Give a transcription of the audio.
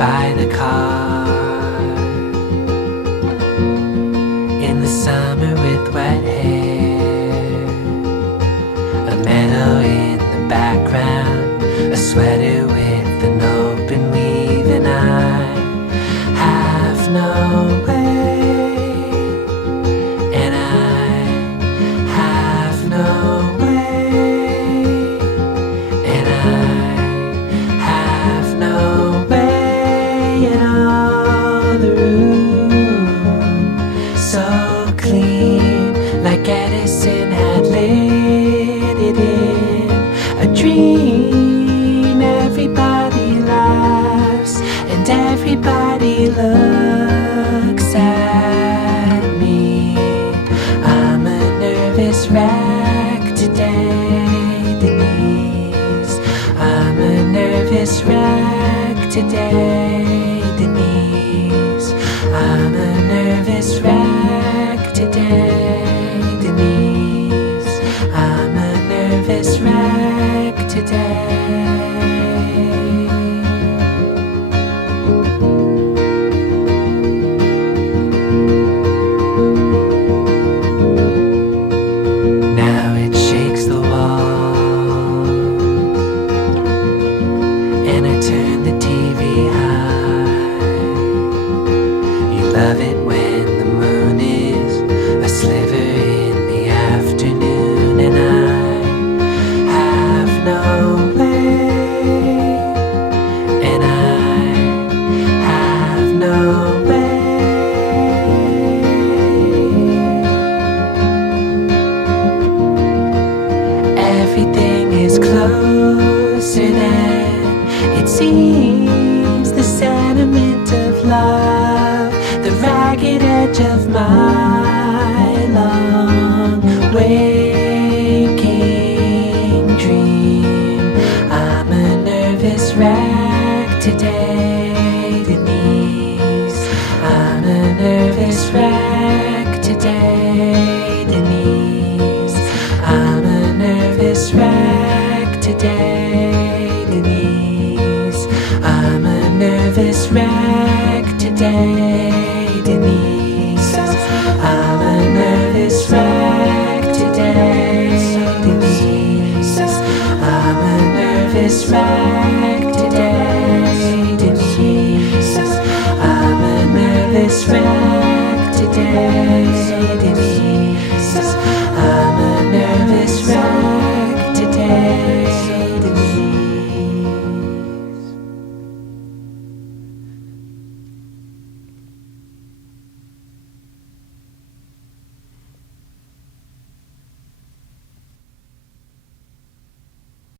by the car in the summer with wet hair, a meadow in the background, a sweater with an open weave, and I have no way, and I have no way, and I have no way in all the room, so clean, like Edison had lit it in a dream. Everybody laughs and everybody looks at me. I'm a nervous wreck today, Denise. I'm a nervous wreck today, Denise. I'm a nervous wreck today, Denise. I'm a nervous wreck today. Now it shakes the wall, and I turn the TV high. You love it when the moon is a sliver in the afternoon, and I have no way, and I have no way. Everything is closer than it seems. The sentiment of love, the ragged edge of my long waking dream. I'm a nervous wreck today, Denise. I'm a nervous wreck today, Denise. I'm a nervous wreck today, Denise. I'm a nervous wreck today, Denise. I'm a nervous wreck today, Denise. I'm a nervous wreck today, Denise. I'm a nervous wreck today, Denise.